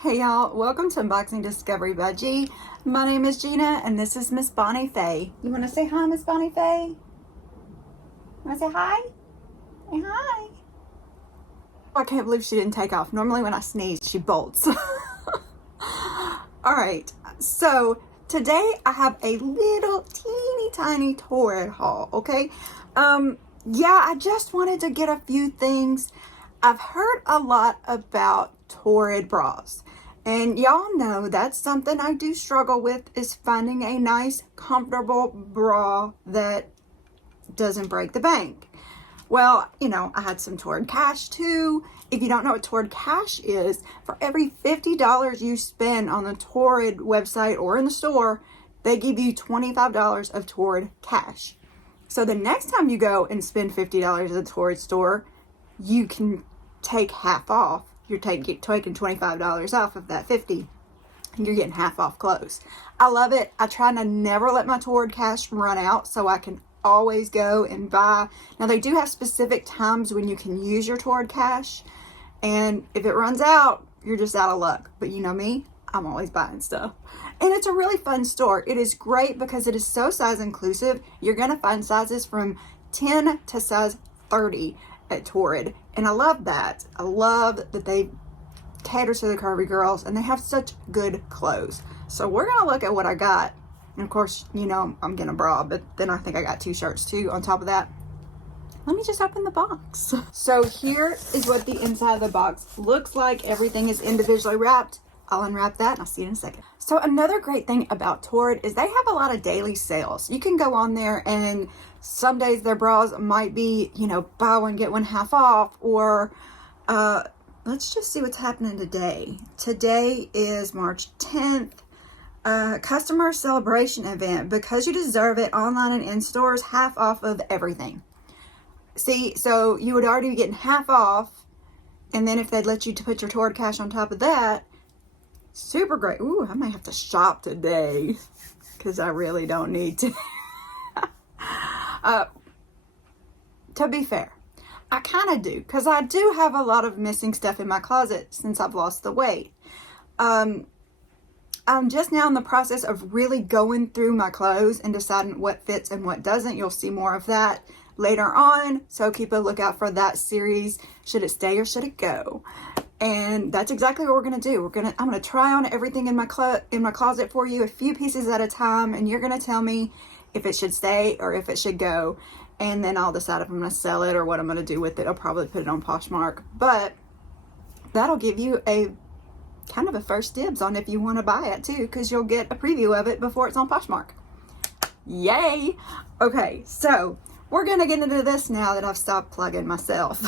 Hey y'all, welcome to Unboxing Discovery by G. My name is Gina and this is Miss Bonnie Faye. You want to say hi, Miss Bonnie Faye? Want to say hi? Say hi. I can't believe she didn't take off. Normally when I sneeze, she bolts. Alright, so today I have a little teeny tiny Torrid haul, okay? Yeah, I just wanted to get a few things. I've heard a lot about Torrid bras. And y'all know that's something I do struggle with, is finding a nice, comfortable bra that doesn't break the bank. Well, you know, I had some Torrid Cash too. If you don't know what Torrid Cash is, for every $50 you spend on the Torrid website or in the store, they give you $25 of Torrid Cash. So the next time you go and spend $50 at the Torrid store, you can take half off. You're taking $25 off of that $50, and you're getting half off clothes. I love it. I try to never let my Torrid Cash run out, so I can always go and buy. Now they do have specific times when you can use your Torrid Cash, and if it runs out, you're just out of luck. But you know me, I'm always buying stuff. And it's a really fun store. It is great because it is so size inclusive. You're gonna find sizes from 10 to size 30 at Torrid, and I love that. I love that they cater to the curvy girls and they have such good clothes. So we're gonna look at what I got, and of course, you know, I'm getting a bra, but then I think I got 2 shirts too on top of that. Let me just open the box. So here is what the inside of the box looks like. Everything is individually wrapped. I'll unwrap that and I'll see you in a second. So another great thing about Torrid is they have a lot of daily sales. You can go on there and some days their bras might be, you know, buy one, get one half off, or let's just see what's happening today. Today is March 10th. Customer celebration event. Because you deserve it, online and in stores, half off of everything. See, so you would already be getting half off, and then if they'd let you to put your Torrid Cash on top of that, super great. Ooh, I might have to shop today because I really don't need to. To be fair, I kind of do, because I do have a lot of missing stuff in my closet since I've lost the weight. I'm just now in the process of really going through my clothes and deciding what fits and what doesn't. You'll see more of that later on, so keep a lookout for that series. Should it stay or should it go? And that's exactly what we're gonna do. I'm gonna try on everything in my closet for you, a few pieces at a time, and you're gonna tell me if it should stay or if it should go. And then I'll decide if I'm gonna sell it or what I'm gonna do with it. I'll probably put it on Poshmark, but that'll give you a kind of a first dibs on if you want to buy it too, because you'll get a preview of it before it's on Poshmark. Yay! Okay, so we're gonna get into this now that I've stopped plugging myself.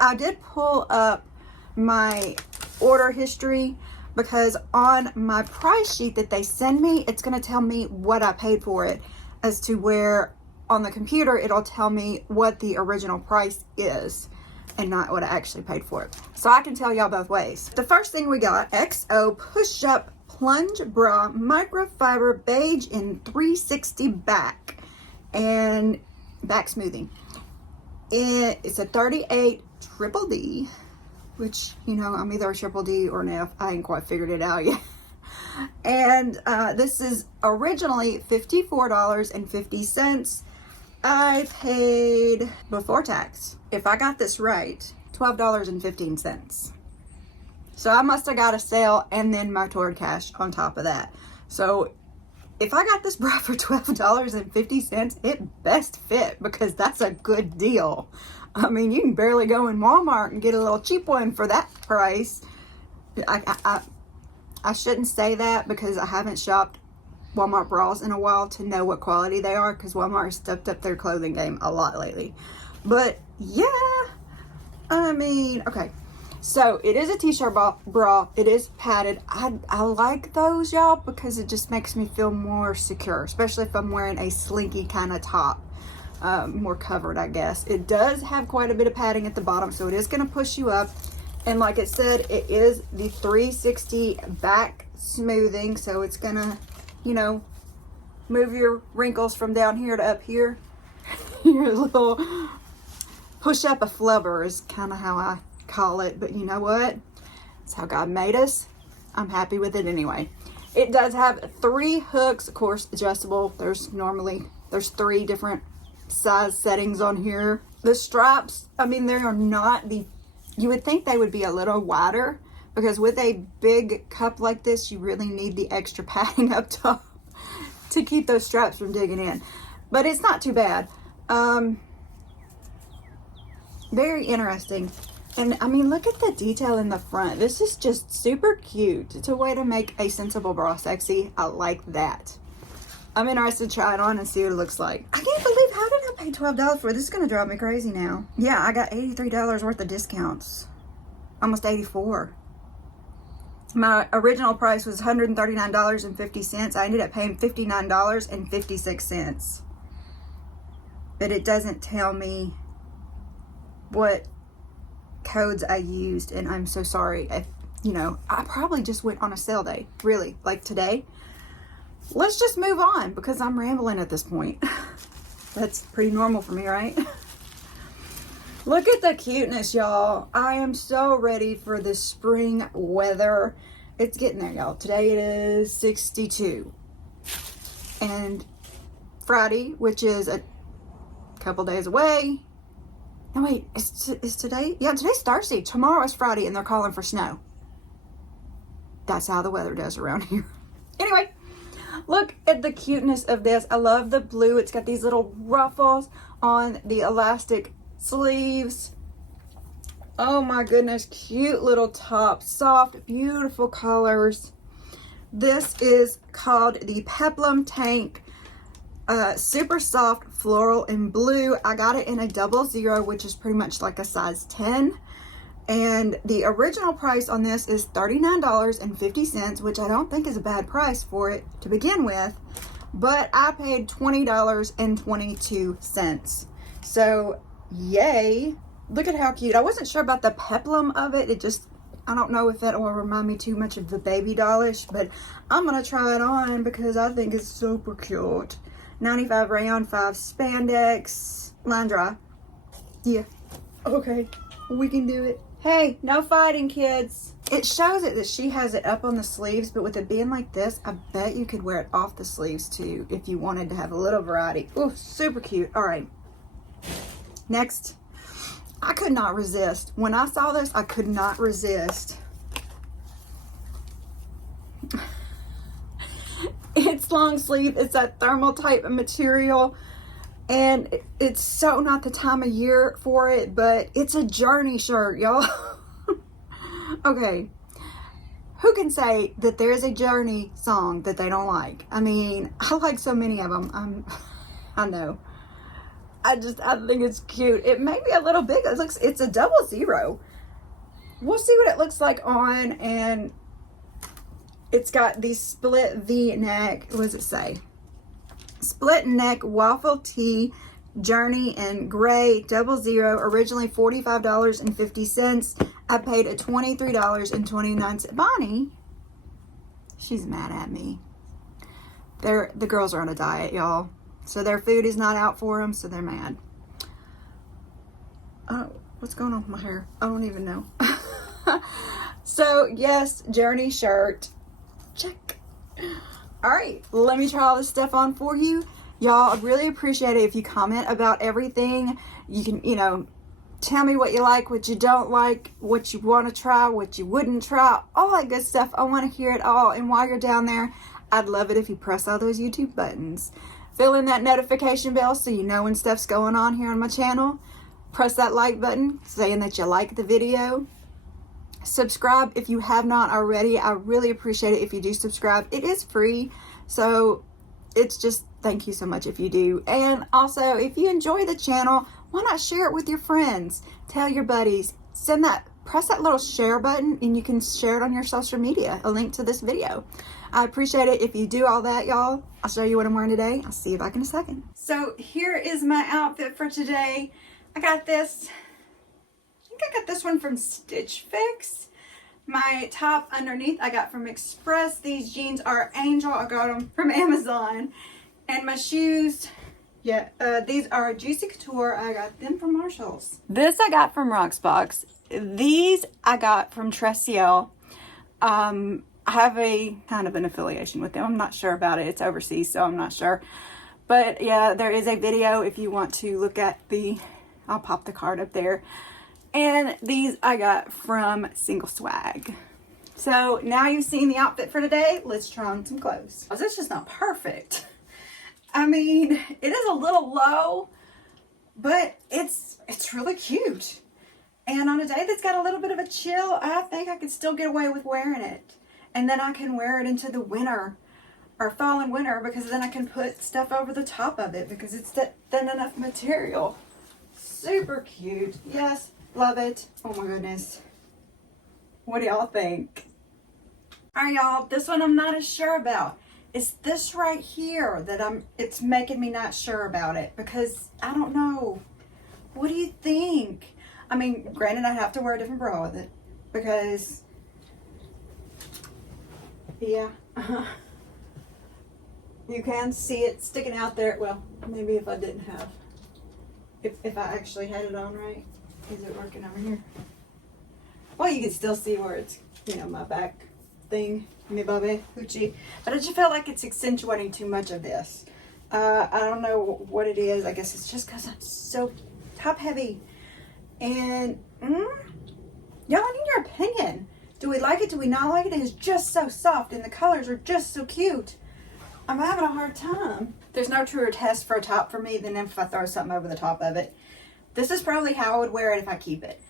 I did pull up my order history because on my price sheet that they send me, it's going to tell me what I paid for it, as to where on the computer it'll tell me what the original price is and not what I actually paid for it. So I can tell y'all both ways. The first thing we got, XO push-up plunge bra microfiber beige in 360 back and back smoothing. It's a 38 triple D, which, you know, I'm either a triple D or an F. I ain't quite figured it out yet. And this is originally $54.50. I paid, before tax, if I got this right, $12.15. So I must have got a sale and then my Torrid Cash on top of that. So if I got this bra for $12.50, it best fit, because that's a good deal. I mean, you can barely go in Walmart and get a little cheap one for that price. I shouldn't say that because I haven't shopped Walmart bras in a while to know what quality they are, because Walmart has stepped up their clothing game a lot lately. But yeah, I mean, okay. So it is a t-shirt bra. It is padded. I like those, y'all, because it just makes me feel more secure, especially if I'm wearing a slinky kind of top. More covered, I guess. It does have quite a bit of padding at the bottom, so it is going to push you up. And like it said, it is the 360 back smoothing, so it's going to, you know, move your wrinkles from down here to up here. Your little push up a flubber is kind of how I call it, but you know what? It's how God made us. I'm happy with it anyway. It does have 3 hooks, of course, adjustable. There's 3 different size settings on here. The straps, I mean, they are not the, you would think they would be a little wider, because with a big cup like this, you really need the extra padding up top to keep those straps from digging in. But it's not too bad. Very interesting. And I mean, look at the detail in the front. This is just super cute. It's a way to make a sensible bra sexy. I like that. I'm interested to try it on and see what it looks like. I can't believe, how did I pay $12 for it? This is gonna drive me crazy now. Yeah, I got $83 worth of discounts. Almost $84. My original price was $139.50. I ended up paying $59.56. But it doesn't tell me what codes I used, and I'm so sorry if, you know, I probably just went on a sale day, really, like today. Let's just move on because I'm rambling at this point. That's pretty normal for me, right? Look at the cuteness, y'all. I am so ready for the spring weather. It's getting there, y'all. Today it is 62. And Friday, which is a couple days away. No, wait, is today? Yeah, today's Thursday. Tomorrow is Friday, and they're calling for snow. That's how the weather does around here. Anyway, look at the cuteness of this. I love the blue. It's got these little ruffles on the elastic sleeves. Oh my goodness, cute little top. Soft, beautiful colors. This is called the Peplum Tank. Super soft floral and blue. I got it in a 00, which is pretty much like a size 10. And the original price on this is $39.50, which I don't think is a bad price for it to begin with. But I paid $20.22. So, yay. Look at how cute. I wasn't sure about the peplum of it. It just, I don't know if that will remind me too much of the baby dollish, but I'm going to try it on because I think it's super cute. 95 rayon, 5 spandex, line dry. Yeah, okay, we can do it. Hey, no fighting, kids. It shows it that she has it up on the sleeves, but with it being like this, I bet you could wear it off the sleeves too if you wanted to have a little variety. Oh, super cute. All right, next. I could not resist. When I saw this, I could not resist. It's long sleeve. It's that thermal type of material, and it's so not the time of year for it, but it's a Journey shirt, y'all. Okay, who can say that there's a Journey song that they don't like? I mean, I like so many of them. I know. I think it's cute. It may be a little big. It's a 00. We'll see what it looks like on, and it's got the split V-neck. What does it say? Split neck waffle tee, Journey in gray, 00. Originally $45.50. I paid $23.29. Bonnie, she's mad at me. The girls are on a diet, y'all. So their food is not out for them, so they're mad. Oh, what's going on with my hair? I don't even know. So, yes, Journey shirt. Check. All right, let me try all this stuff on for you. Y'all, I'd really appreciate it if you comment about everything. You can, you know, tell me what you like, what you don't like, what you want to try, what you wouldn't try, all that good stuff. I want to hear it all. And while you're down there, I'd love it if you press all those YouTube buttons. Fill in that notification bell so you know when stuff's going on here on my channel. Press that like button saying that you like the video. Subscribe if you have not already. I really appreciate it if you do subscribe. It is free, so it's just thank you so much if you do. And also, if you enjoy the channel, why not share it with your friends? Tell your buddies. Press that little share button and you can share it on your social media, a link to this video. I appreciate it if you do all that, y'all. I'll show you what I'm wearing today. I'll see you back in a second. So here is my outfit for today. I got this, I think I got this one from Stitch Fix. My top underneath I got from Express. These jeans are Angel. I got them from Amazon. And my shoes, yeah, these are Juicy Couture. I got them from Marshalls. This I got from Roxbox. These I got from Treasal. I have a kind of an affiliation with them. I'm not sure about it. It's overseas, so I'm not sure. But yeah, there is a video if you want to look at the, I'll pop the card up there. And these I got from Single Swag. So now you've seen the outfit for today, let's try on some clothes. Oh, it's just not perfect. I mean, it is a little low, but it's really cute. And on a day that's got a little bit of a chill, I think I could still get away with wearing it. And then I can wear it into the winter or fall and winter, because then I can put stuff over the top of it because it's thin enough material. Super cute. Yes, love it. Oh my goodness. What do y'all think? All right, y'all, this one I'm not as sure about. It's this right here that it's making me not sure about it, because I don't know. What do you think? I mean, granted, I have to wear a different bra with it because, yeah. You can see it sticking out there. Well, maybe if I didn't have, if I actually had it on right. Is it working over here? Well, you can still see where it's, you know, my back thing, me baby, hoochie. But I just felt like it's accentuating too much of this. I don't know what it is. I guess it's just because I'm so top heavy. And, y'all, I need your opinion. Do we like it? Do we not like it? It is just so soft and the colors are just so cute. I'm having a hard time. There's no truer test for a top for me than if I throw something over the top of it. This is probably how I would wear it if I keep it.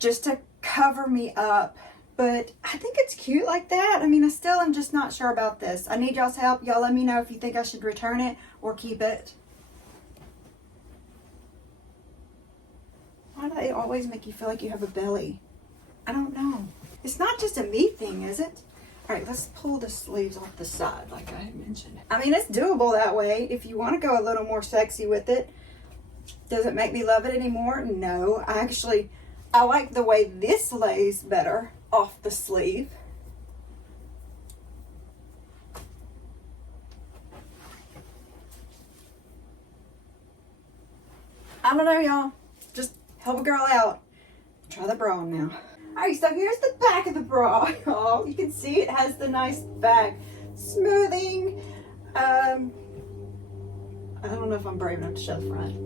Just to cover me up. But I think it's cute like that. I mean, I still am just not sure about this. I need y'all's help. Y'all let me know if you think I should return it or keep it. Why do they always make you feel like you have a belly? I don't know. It's not just a me thing, is it? All right, let's pull the sleeves off the side like I had mentioned. I mean, it's doable that way if you want to go a little more sexy with it. Does it make me love it anymore? No. I like the way this lays better off the sleeve. I don't know, y'all. Just help a girl out. Try the bra on now. Alright, so here's the back of the bra, y'all. You can see it has the nice back smoothing. I don't know if I'm brave enough to show the front.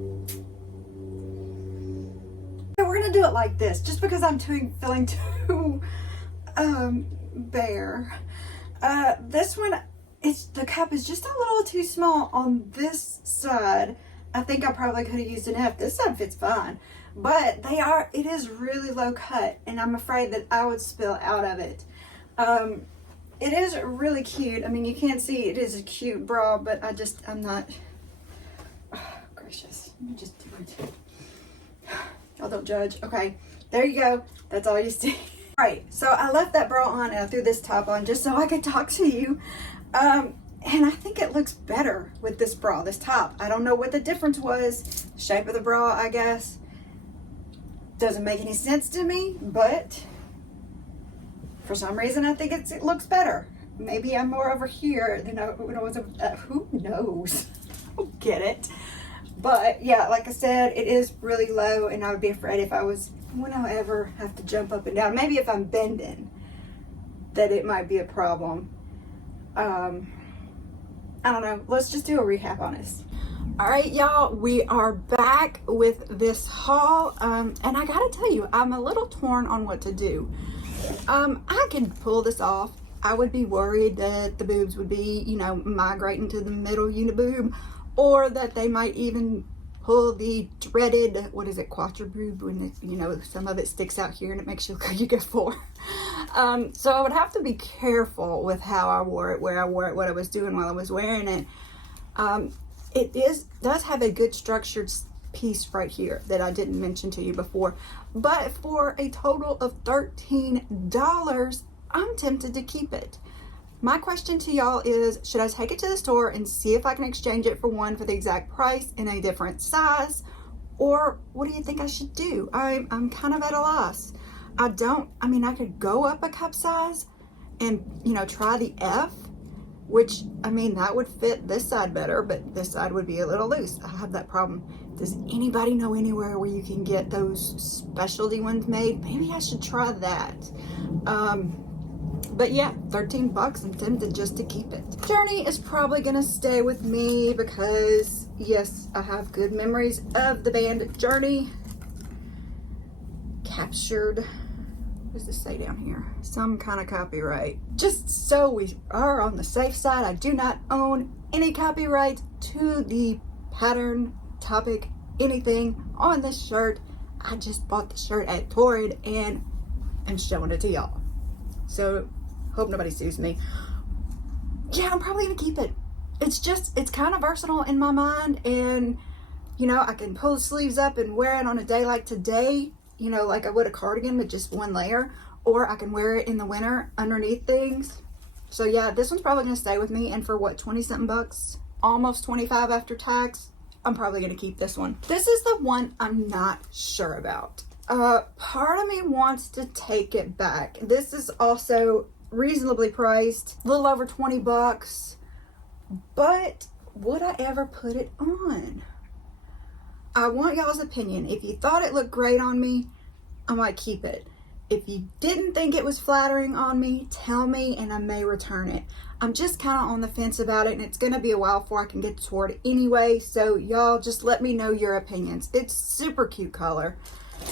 We're gonna do it like this, just because I'm feeling too bare. This one, the cup is just a little too small on this side. I think I probably could have used an F. This side fits fine. But it is really low cut, and I'm afraid that I would spill out of it. It is really cute. I mean, you can't see it is a cute bra, but I'm not, oh, gracious. Let me just do it. Y'all don't judge. Okay, there you go. That's all you see. All right, so I left that bra on and I threw this top on just so I could talk to you. And I think it looks better with this bra, this top. I don't know what the difference was. Shape of the bra, I guess. Doesn't make any sense to me, but for some reason I think it looks better. Maybe I'm more over here than I was over, who knows? I don't get it. But yeah, like I said, it is really low, and I would be afraid if when I ever have to jump up and down, maybe if I'm bending, that it might be a problem. I don't know. Let's just do a recap on this. All right, y'all, we are back with this haul, and I gotta tell you, I'm a little torn on what to do. I can pull this off. I would be worried that the boobs would be, migrating to the middle uniboob, or that they might even pull the dreaded, quattro boob, when some of it sticks out here and it makes you look like you go for. So I would have to be careful with how I wore it, where I wore it, what I was doing while I was wearing it. It does have a good structured piece right here that I didn't mention to you before, but for a total of $13, I'm tempted to keep it. My question to y'all is, should I take it to the store and see if I can exchange it for one for the exact price in a different size? Or what do you think I should do? I'm kind of at a loss. I could go up a cup size and, try the F, which, that would fit this side better, but this side would be a little loose. I have that problem. Does anybody know anywhere where you can get those specialty ones made? Maybe I should try that. But yeah, 13 bucks. I'm tempted just to keep it. Journey is probably gonna stay with me because yes, I have good memories of the band Journey. Captured, what does this say down here? Some kind of copyright. Just so we are on the safe side, I do not own any copyright to the pattern, topic, anything on this shirt. I just bought the shirt at Torrid and I'm showing it to y'all. So hope nobody sues me. Yeah, I'm probably gonna keep it. It's kind of versatile in my mind, and you know, I can pull the sleeves up and wear it on a day like today, you know, like I would a cardigan with just one layer, or I can wear it in the winter underneath things. So yeah, this one's probably gonna stay with me, and for what, 20 something bucks, almost 25 after tax, I'm probably gonna keep this one. This is the one I'm not sure about. Part of me wants to take it back. This is also reasonably priced, a little over 20 bucks, but would I ever put it on? I want y'all's opinion. If you thought it looked great on me, I might keep it. If you didn't think it was flattering on me, tell me and I may return it. I'm just kind of on the fence about it, and it's gonna be a while before I can get to Torrid anyway, so y'all just let me know your opinions. It's super cute color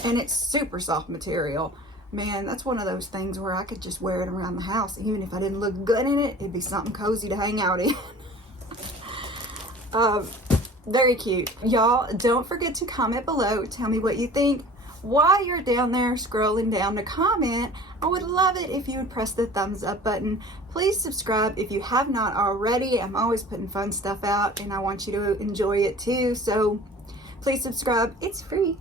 and it's super soft material. Man, that's one of those things where I could just wear it around the house. Even if I didn't look good in it, it'd be something cozy to hang out in. Very cute. Y'all, don't forget to comment below. Tell me what you think. While you're down there scrolling down to comment, I would love it if you would press the thumbs up button. Please subscribe if you have not already. I'm always putting fun stuff out and I want you to enjoy it too. So please subscribe. It's free.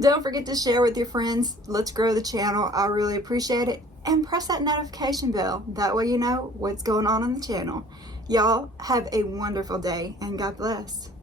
Don't forget to share with your friends. Let's grow the channel. I really appreciate it. And press that notification bell. That way you know what's going on the channel. Y'all have a wonderful day and God bless.